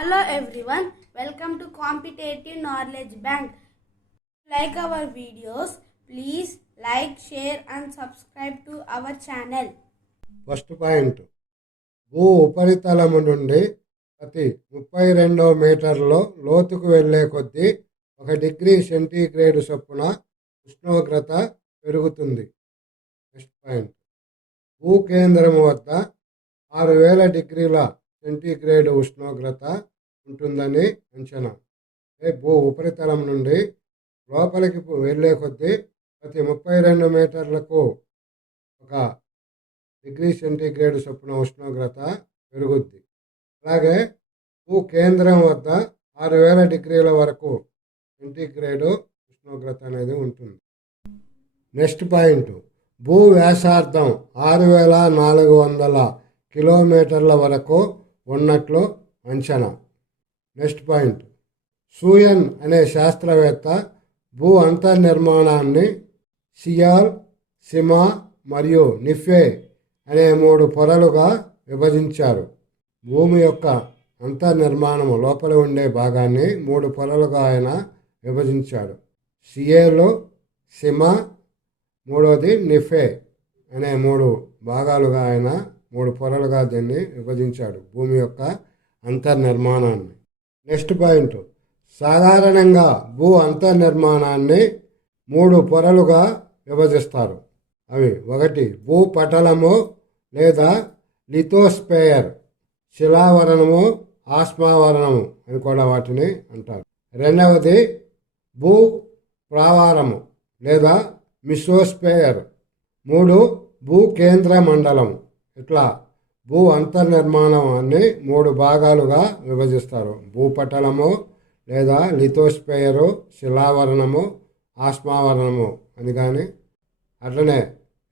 Hello everyone, welcome to Competitive Knowledge Bank. Like our videos, please like, share and subscribe to our channel. First point, భూ ఉపరితలము నుండి ప్రతి 32 మీటర్ల లోతుకు వెళ్లే కొద్దీ 1 డిగ్రీ సెంటీగ్రేడ్ చొప్పున ఉష్ణోగ్రత పెరుగుతుంది. నెక్స్ట్ పాయింట్, భూ కేంద్రము వద్ద 6000 డిగ్రీల సెంటీగ్రేడ్ ఉష్ణోగ్రత ఉంటుందని అంచనా. భూ ఉపరితలం నుండి లోపలికి వెళ్ళే కొద్దీ ప్రతి 32 మీటర్లకు 1 డిగ్రీ సెంటీగ్రేడ్ చొప్పున ఉష్ణోగ్రత పెరుగుద్ది. అలాగే భూ కేంద్రం వద్ద 6000 డిగ్రీల వరకు సెంటీగ్రేడ్ ఉష్ణోగ్రత అనేది ఉంటుంది. నెక్స్ట్ పాయింట్, భూ వ్యాసార్థం 6400 కిలోమీటర్ల వరకు ఉన్నట్లు అంచనా. నెక్స్ట్ పాయింట్, సూయన్ అనే శాస్త్రవేత్త భూ అంతర్నిర్మాణాన్ని సియాల్, సిమా మరియు నిఫే అనే 3 పొరలుగా విభజించారు. భూమి యొక్క అంతర్నిర్మాణము లోపల ఉండే భాగాన్ని 3 పొరలుగా ఆయన విభజించాడు. సియేలు, సిమా, మూడోది నిఫే అనే 3 భాగాలుగా ఆయన 3 పొరలుగా దీన్ని విభజించాడు భూమి యొక్క అంతర్నిర్మాణాన్ని. నెక్స్ట్ పాయింట్, సాధారణంగా భూ అంతర్నిర్మాణాన్ని 3 పొరలుగా విభజిస్తారు. అవి 1 భూపటలము లేదా లిథోస్పియర్, శిలావరణము, ఆస్మావరణము అని కూడా వాటిని అంటారు. 2వది భూ ప్రావారము లేదా మిసోస్పియర్. 3 భూ కేంద్ర మండలం. ఇట్లా భూ అంతర్నిర్మాణాన్ని 3 భాగాలుగా విభజిస్తారు. భూపటలము లేదా లిథోస్పియరు, శిలావరణము, ఆస్మావరణము అని కానీ. అట్లనే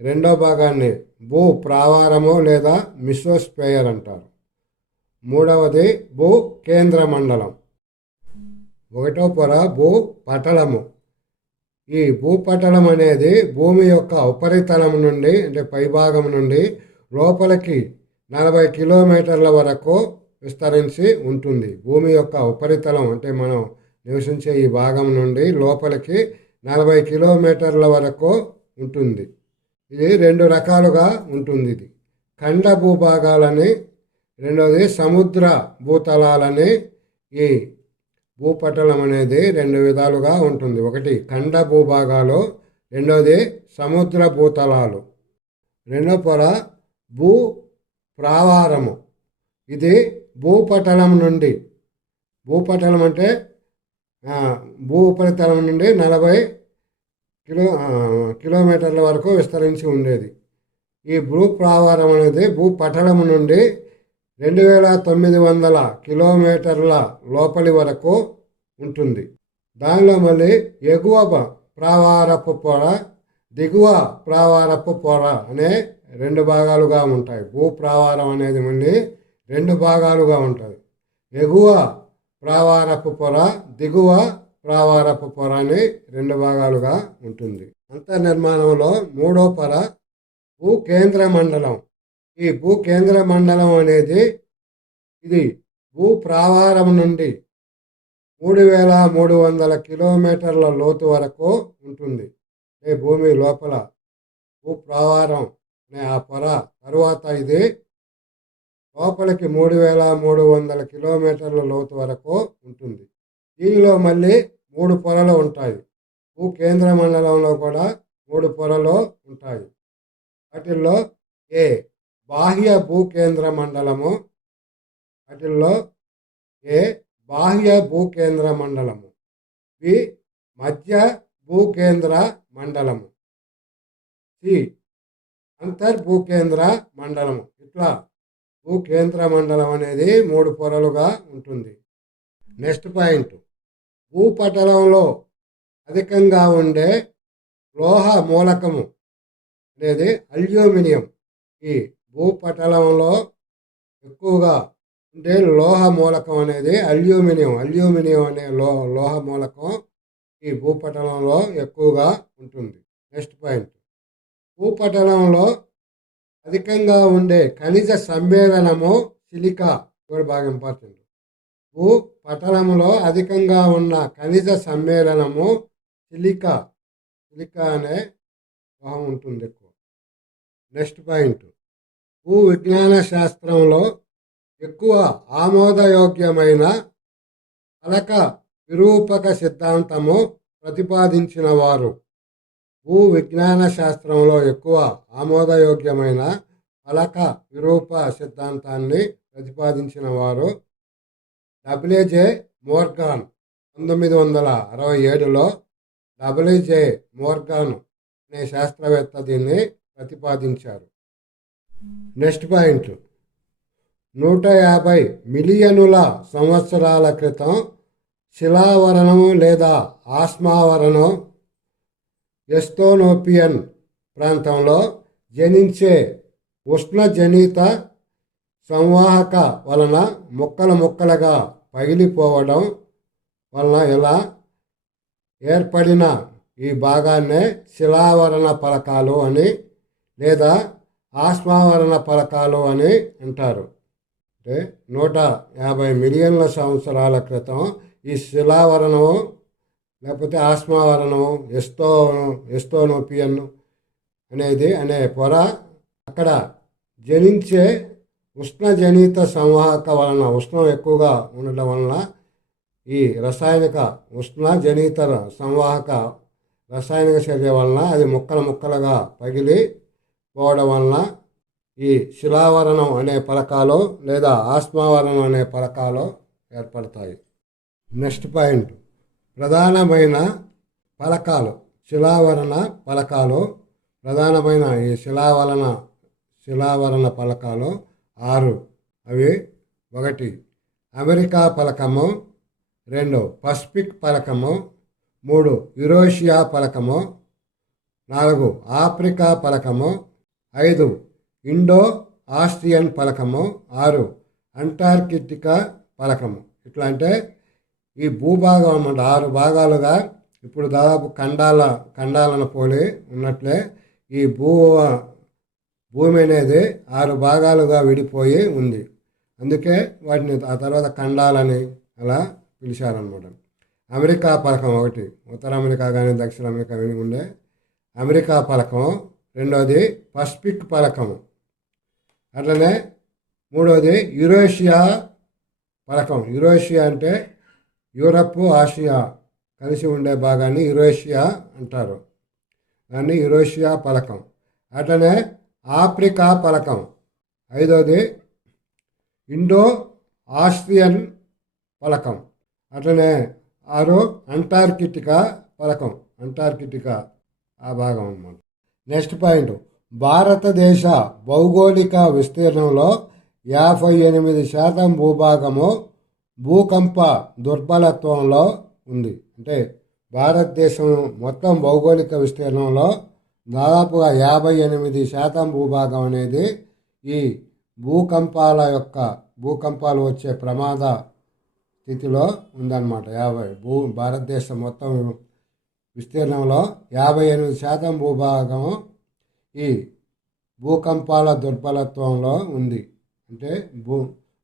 2వ భాగాన్ని భూ ప్రావారము లేదా మిసోస్పియర్ అంటారు. 3వది భూ కేంద్ర మండలం. 1వ పొర భూ పటలము. ఈ భూపటలం అనేది భూమి యొక్క ఉపరితలం నుండి అంటే పైభాగం నుండి లోపలికి 40 కిలోమీటర్ల వరకు విస్తరించి ఉంటుంది. భూమి యొక్క ఉపరితలం అంటే మనం నివసించే ఈ భాగం నుండి లోపలికి 40 కిలోమీటర్ల వరకు ఉంటుంది. ఇది 2 రకాలుగా ఉంటుంది. ఇది ఖండ భూభాగాలని, 2వది సముద్ర భూతలాలని. ఈ భూపటలం అనేది 2 విధాలుగా ఉంటుంది. 1 ఖండ భూభాగాలు, 2వది సముద్ర భూతలాలు. 2వ పొర భూ ప్రావారము. ఇది భూపటలం నుండి, భూపటలం అంటే భూ ఉపరితలం నుండి 40 కిలోమీటర్ల వరకు విస్తరించి ఉండేది. ఈ భూ ప్రావారం అనేది భూపటలం నుండి 2900 కిలోమీటర్ల లోపలి వరకు ఉంటుంది. దానిలో మళ్ళీ ఎగువ ప్రావారపు పొర, దిగువ ప్రావారపు పొర అనే 2 భాగాలుగా ఉంటాయి. భూ ప్రావారం అనేది మళ్ళీ 2 భాగాలుగా ఉంటుంది. ఎగువ ప్రావారపు పొర, దిగువ ప్రావారపు పొర అని 2 భాగాలుగా ఉంటుంది. అంతర్నిర్మాణంలో 3వ పొర భూ కేంద్ర మండలం. ఈ భూ కేంద్ర మండలం అనేది ఇది భూ ప్రావారం నుండి 3300 కిలోమీటర్ల లోతు వరకు ఉంటుంది. భూమి లోపల భూ ప్రావారం అనే ఆ పొర తరువాత ఇది లోపలికి 3300 కిలోమీటర్ల లోతు వరకు ఉంటుంది. దీనిలో మళ్ళీ 3 పొరలు ఉంటాయి. భూ కేంద్ర మండలంలో కూడా 3 పొరలు ఉంటాయి. వాటిల్లో ఏ బాహ్య భూ కేంద్ర మండలము, బాహ్య భూ కేంద్ర మండలము, బి మధ్య భూ కేంద్ర మండలము, సి అంతర్భూకేంద్ర మండలము. ఇట్లా భూ కేంద్ర మండలం అనేది 3 పొరలుగా ఉంటుంది. నెక్స్ట్ పాయింట్, భూపటలంలో అధికంగా ఉండే లోహ మూలకము అనేది అల్యూమినియం. ఈ భూపటలంలో ఎక్కువగా ఉండే లోహ మూలకం అనేది అల్యూమినియం. అల్యూమినియం అనే లోహ మూలకం ఈ భూపటలంలో ఎక్కువగా ఉంటుంది. నెక్స్ట్ పాయింట్, భూపటలంలో అధికంగా ఉండే ఖనిజ సమ్మేళనము సిలికా కూడా బాగా ఇంపార్టెంట్. భూ పటలంలో అధికంగా ఉన్న ఖనిజ సమ్మేళనము సిలికా అనే లోహం ఉంటుంది ఎక్కువ. నెక్స్ట్ పాయింట్, భూ విజ్ఞాన శాస్త్రంలో ఎక్కువ ఆమోదయోగ్యమైన ఫలక విరూపక సిద్ధాంతము ప్రతిపాదించిన వారు. భూ విజ్ఞాన శాస్త్రంలో ఎక్కువ ఆమోదయోగ్యమైన ఫలక విరూప సిద్ధాంతాన్ని ప్రతిపాదించిన వారు డబ్ల్యూజే మోర్గాన్. 1967లో డబ్ల్యూజే మోర్గాన్ అనే శాస్త్రవేత్త దీన్ని ప్రతిపాదించారు. నెక్స్ట్ పాయింట్, 150 మిలియనుల సంవత్సరాల క్రితం శిలావరణము లేదా ఆస్మావరణం ఎస్తోనోపియన్ ప్రాంతంలో జనించే ఉష్ణజనిత సంవాహక వలన ముక్కలుగా పగిలిపోవడం వలన ఇలా ఏర్పడిన ఈ భాగాన్నే శిలావరణ పలకాలు అని లేదా ఆస్మావరణ పలకాలు అని అంటారు. అంటే 150 మిలియన్ల సంవత్సరాల క్రితం ఈ శిలావరణము లేకపోతే ఆస్మావరణము ఎస్తోనోపియన్ అనే పొర అక్కడ జనించే ఉష్ణజనిత సంవాహక వలన, ఉష్ణం ఎక్కువగా ఉండటం వలన ఈ ఉష్ణజనిత సంవాహక రసాయనిక చర్య వలన అది ముక్కలుగా పగిలి పోవడం వలన ఈ శిలావరణం అనే పలకాలు లేదా ఆస్మావరణం అనే పలకాలు ఏర్పడతాయి. నెక్స్ట్ పాయింట్, ప్రధానమైన పలకాలు, శిలావరణ పలకాలు. ప్రధానమైన ఈ శిలావరణ పలకాలు 6. అవి: 1 అమెరికా పలకము, 2 పసిఫిక్ పలకము, 3 యురేషియా పలకము, 4 ఆఫ్రికా పలకము, 5 ఇండో ఆస్ట్రియన్ పలకము, 6 అంటార్కిటికా పలకము. ఇట్లా అంటే ఈ భూభాగం అన్నమాట 6 భాగాలుగా ఇప్పుడు దాదాపు ఖండాలను పోలి ఉన్నట్లే ఈ భూమి అనేది 6 భాగాలుగా విడిపోయి ఉంది. అందుకే వాటిని ఆ తర్వాత ఖండాలని అలా పిలిచారనమాట. అమెరికా పలకం 1, ఉత్తర అమెరికా కానీ దక్షిణ అమెరికా కానీ ఉండే అమెరికా పలకం. 2వది పసిఫిక్ పలకము. అట్లనే 3వది యురేషియా పలకం. యురేషియా అంటే యూరప్ ఆసియా కలిసి ఉండే భాగాన్ని యురేషియా అంటారు. దాన్ని యురేషియా పలకం. అట్లనే ఆఫ్రికా పలకం. 5వది ఇండో ఆస్ట్రియన్ పలకం. అట్లనే 6 అంటార్కిటికా పలకం. అంటార్కిటికా ఆ భాగం అన్నమాట. నెక్స్ట్ పాయింట్, భారతదేశ భౌగోళిక విస్తీర్ణంలో 58% భూభాగము భూకంప దుర్బలత్వంలో ఉంది. అంటే భారతదేశం మొత్తం భౌగోళిక విస్తీర్ణంలో దాదాపుగా 58% భూభాగం అనేది ఈ భూకంపాలు వచ్చే ప్రమాద స్థితిలో ఉందన్నమాట. భారతదేశం మొత్తం విస్తీర్ణంలో 58% భూభాగం ఈ భూకంపాల దుర్బలత్వంలో ఉంది. అంటే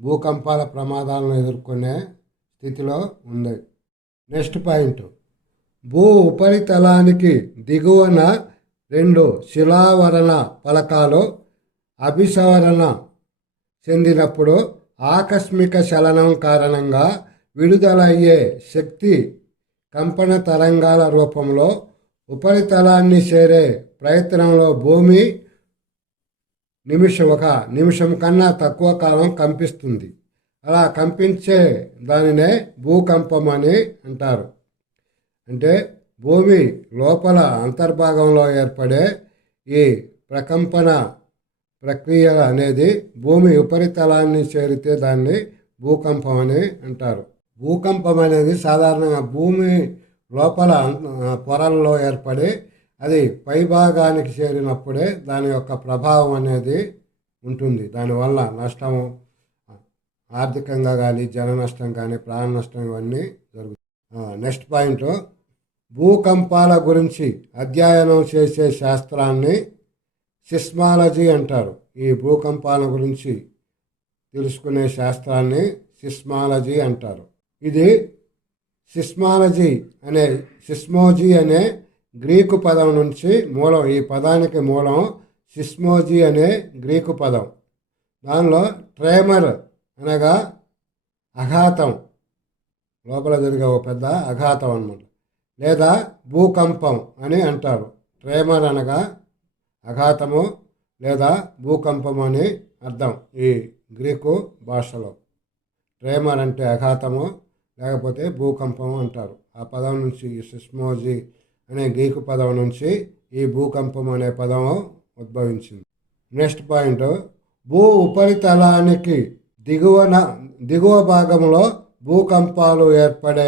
భూకంపాల ప్రమాదాలను ఎదుర్కొనే స్థితిలో ఉంది. నెక్స్ట్ పాయింట్, భూ ఉపరితలానికి దిగువన 2 శిలావరణ పలకాలు అభిసరణ చెందినప్పుడు ఆకస్మిక చలనం కారణంగా విడుదలయ్యే శక్తి కంపన తరంగాల రూపంలో ఉపరితలాన్ని చేరే ప్రయత్నంలో భూమి ఒక నిమిషం కన్నా తక్కువ కాలం కంపిస్తుంది. అలా కంపించే దానినే భూకంపం అని అంటారు. అంటే భూమి లోపల అంతర్భాగంలో ఏర్పడే ఈ ప్రకంపన ప్రక్రియ అనేది భూమి ఉపరితలాన్ని చేరితే దాన్ని భూకంపం అని అంటారు. భూకంపం అనేది సాధారణంగా భూమి లోపల పొరల్లో ఏర్పడి అది పైభాగానికి చేరినప్పుడే దాని యొక్క ప్రభావం అనేది ఉంటుంది. దానివల్ల నష్టము ఆర్థికంగా కానీ జన నష్టం కానీ ప్రాణ నష్టం ఇవన్నీ జరుగుతాయి. నెక్స్ట్ పాయింట్, భూకంపాల గురించి అధ్యయనం చేసే శాస్త్రాన్ని సిస్మాలజీ అంటారు. ఈ భూకంపాల గురించి తెలుసుకునే శాస్త్రాన్ని సిస్మాలజీ అంటారు. ఇది సిస్మోజీ అనే గ్రీకు పదం నుంచి మూలం. ఈ పదానికి మూలం సిస్మోజీ అనే గ్రీకు పదం. దానిలో ట్రేమర్ అనగా అఘాతం, లోపల జరిగే ఒక పెద్ద అఘాతం అన్నమాట, లేదా భూకంపం అని అంటారు. ట్రేమర్ అనగా అఘాతము లేదా భూకంపం అని అర్థం ఈ గ్రీకు భాషలో. ట్రేమర్ అంటే అఘాతము లేకపోతే భూకంపం అంటారు. ఆ పదం నుంచి ఈ సిస్మోజీ అనే గ్రీకు పదం నుంచి ఈ భూకంపం అనే పదం ఉద్భవించింది. నెక్స్ట్ పాయింట్, భూ ఉపరితలానికి దిగువ భాగంలో భూకంపాలు ఏర్పడే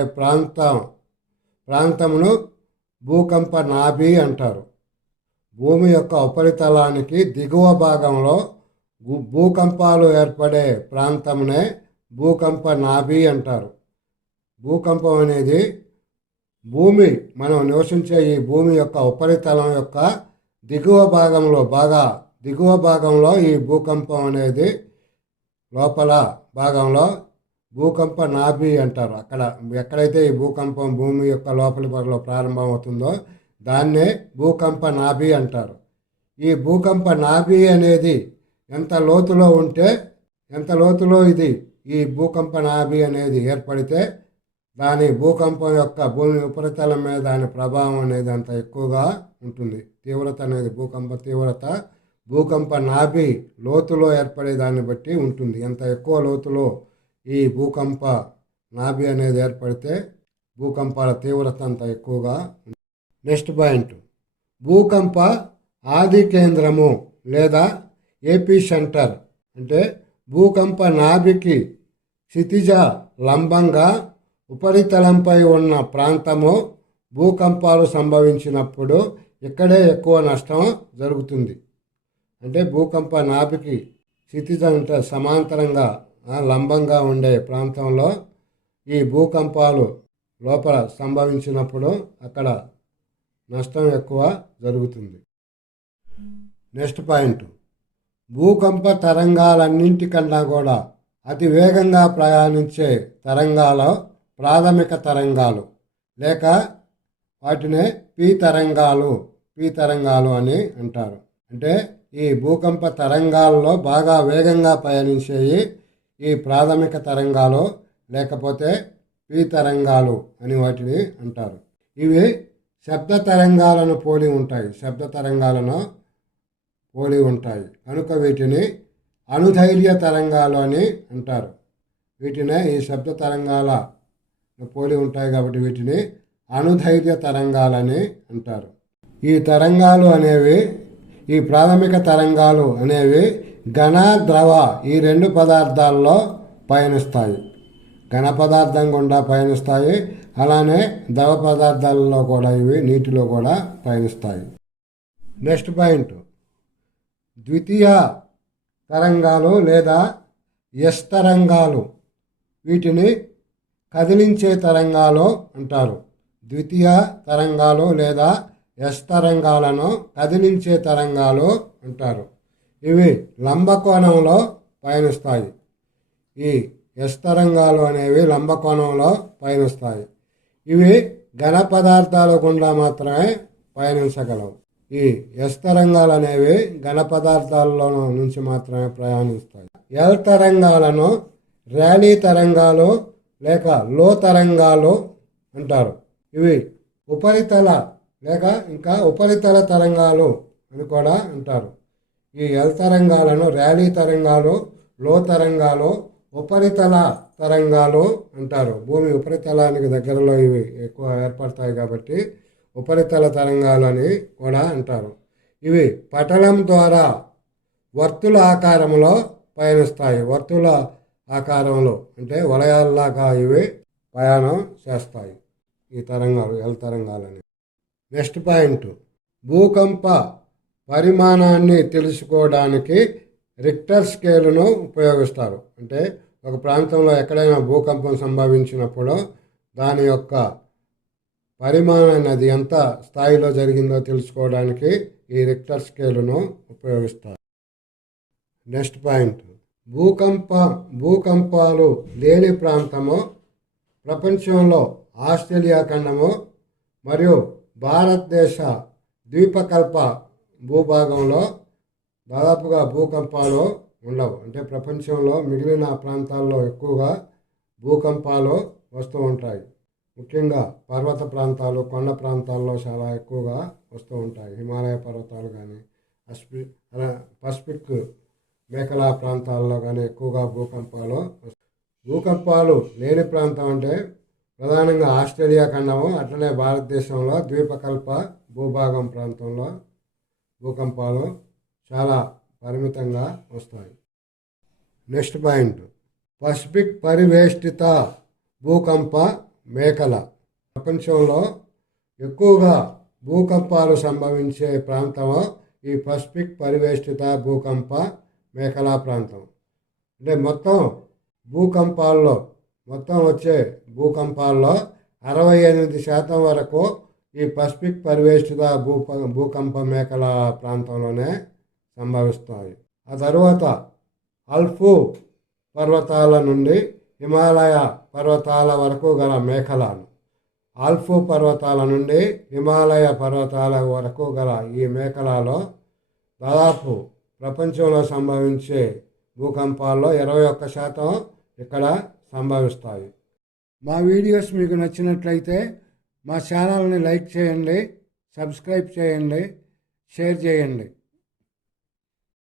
ప్రాంతమును భూకంప నాభి అంటారు. భూమి యొక్క ఉపరితలానికి దిగువ భాగంలో భూకంపాలు ఏర్పడే ప్రాంతంనే భూకంప నాభి అంటారు. భూకంపం అనేది మనం నివసించే ఈ భూమి యొక్క ఉపరితలం యొక్క దిగువ భాగంలో ఈ భూకంపం అనేది లోపల భాగంలో భూకంప నాభి అంటారు. ఎక్కడైతే ఈ భూకంపం భూమి యొక్క లోపలి పొరలో ప్రారంభమవుతుందో దాన్నే భూకంప నాభి అంటారు. ఈ భూకంప నాభి అనేది ఎంత లోతులో ఈ భూకంప నాభి అనేది ఏర్పడితే దాని భూకంపం యొక్క భూమి ఉపరితలం మీద దాని ప్రభావం అనేది అంత ఎక్కువగా ఉంటుంది. తీవ్రత అనేది భూకంప నాభి లోతులో ఏర్పడే దాన్ని బట్టి ఉంటుంది. ఎంత ఎక్కువ లోతులో ఈ భూకంప నాభి అనేది ఏర్పడితే భూకంపాల తీవ్రత అంత ఎక్కువగా. నెక్స్ట్ పాయింట్, భూకంప ఆది కేంద్రము లేదా ఏపీ సెంటర్ అంటే భూకంప నాభికి క్షితిజ లంబంగా ఉపరితలంపై ఉన్న ప్రాంతము భూకంపాలు సంభవించినప్పుడు ఇక్కడే ఎక్కువ నష్టం జరుగుతుంది. అంటే భూకంప నాభికి క్షితిజ అంటే సమాంతరంగా లంబంగా ఉండే ప్రాంతంలో ఈ భూకంపాలు లోపల సంభవించినప్పుడు అక్కడ నష్టం ఎక్కువ జరుగుతుంది. నెక్స్ట్ పాయింట్, భూకంప తరంగాలన్నింటికన్నా కూడా అతి వేగంగా ప్రయాణించే తరంగాలు ప్రాథమిక తరంగాలు లేక వాటినే పీ తరంగాలు అని అంటారు. అంటే ఈ భూకంప తరంగాల్లో బాగా వేగంగా పయనించేవి ఈ ప్రాథమిక తరంగాలు లేకపోతే పీ తరంగాలు అని వాటిని అంటారు. ఇవి శబ్ద తరంగాలను పోలి కనుక వీటిని అనుధైర్య తరంగాలు అని అంటారు. వీటినే ఈ శబ్ద తరంగాలను పోలి ఉంటాయి కాబట్టి వీటిని అనుధైర్య తరంగాలని అంటారు. ఈ ప్రాథమిక తరంగాలు అనేవి ఘన ద్రవ ఈ రెండు పదార్థాల్లో పయనిస్తాయి. ఘన పదార్థం గుండా పయనిస్తాయి, అలానే ద్రవ పదార్థాలలో కూడా ఇవి నీటిలో కూడా పయనిస్తాయి. నెక్స్ట్ పాయింట్, ద్వితీయ తరంగాలు లేదా ఎస్ తరంగాలు, వీటిని కదిలించే తరంగాలు అంటారు. ద్వితీయ తరంగాలు లేదా ఎస్ తరంగాలను కదిలించే తరంగాలు అంటారు. ఇవి లంబకోణంలో పయనిస్తాయి. ఈ ఎస్ తరంగాలు అనేవి లంబకోణంలో పయనిస్తాయి. ఇవి ఘన పదార్థాల గుండా మాత్రమే పయనించగలవు. ఈ ఎస్ తరంగాలు అనేవి ఘన పదార్థాలలో నుంచి మాత్రమే ప్రయాణిస్తాయి. ఎల్ తరంగాలను ర్యాలీ తరంగాలు లేక లో తరంగాలు అంటారు. ఇవి ఉపరితల లేక ఇంకా ఉపరితల తరంగాలు అని కూడా అంటారు. ఈ ఎల్ తరంగాలను ర్యాలీ తరంగాలు, లో తరంగాలు, ఉపరితల తరంగాలు అంటారు. భూమి ఉపరితలానికి దగ్గరలో ఇవి ఎక్కువ ఏర్పడతాయి కాబట్టి ఉపరితల తరంగాలు అని కూడా అంటారు. ఇవి పటలం ద్వారా వర్తుల ఆకారంలో పయనిస్తాయి. వర్తుల ఆకారంలో అంటే వలయాల్లాగా ఇవి ప్రయాణం చేస్తాయి ఈ తరంగాలు, ఎల్ తరంగాలని. నెక్స్ట్ పాయింట్, భూకంప పరిమాణాన్ని తెలుసుకోవడానికి రిక్టర్ స్కేలును ఉపయోగిస్తారు. అంటే ఒక ప్రాంతంలో ఎక్కడైనా భూకంపం సంభవించినప్పుడు దాని యొక్క పరిమాణాన్ని అది ఎంత స్థాయిలో జరిగిందో తెలుసుకోవడానికి ఈ రిక్టర్ స్కేలును ఉపయోగిస్తారు. నెక్స్ట్ పాయింట్, భూకంపాలు లేని ప్రాంతము ప్రపంచంలో ఆస్ట్రేలియా ఖండము మరియు భారతదేశ ద్వీపకల్ప భూభాగంలో దాదాపుగా భూకంపాలు ఉండవు. అంటే ప్రపంచంలో మిగిలిన ప్రాంతాల్లో ఎక్కువగా భూకంపాలు వస్తూ ఉంటాయి. ముఖ్యంగా పర్వత ప్రాంతాలు, కొండ ప్రాంతాల్లో చాలా ఎక్కువగా వస్తూ ఉంటాయి. హిమాలయ పర్వతాలు కానీ పసిఫిక్ మేఖలా ప్రాంతాల్లో కానీ ఎక్కువగా భూకంపాలు లేని ప్రాంతం అంటే ప్రధానంగా ఆస్ట్రేలియా ఖండము, అట్లనే భారతదేశంలో ద్వీపకల్ప భూభాగం ప్రాంతంలో భూకంపాలు చాలా పరిమితంగా వస్తాయి. నెక్స్ట్ పాయింట్, పసిఫిక్ పరివేష్టిత భూకంప మేఖల. ప్రపంచంలో ఎక్కువగా భూకంపాలు సంభవించే ప్రాంతము ఈ పసిఫిక్ పరివేష్టిత భూకంప మేఖలా ప్రాంతం. అంటే మొత్తం వచ్చే భూకంపాల్లో 68% వరకు ఈ పసిఫిక్ పరివేష్టిత భూకంప మేఖల ప్రాంతంలోనే సంభవిస్తాయి. ఆ తరువాత అల్పూ పర్వతాల నుండి హిమాలయ పర్వతాల వరకు గల మేఖలాలు. ఆల్పూ పర్వతాల నుండి హిమాలయ పర్వతాల వరకు గల ఈ మేఖలాలో దాదాపు ప్రపంచంలో సంభవించే భూకంపాల్లో 21% ఇక్కడ సంభవిస్తాయి. మా వీడియోస్ మీకు నచ్చినట్లయితే మా ఛానల్ని లైక్ చేయండి, సబ్స్క్రైబ్ చేయండి, షేర్ చేయండి.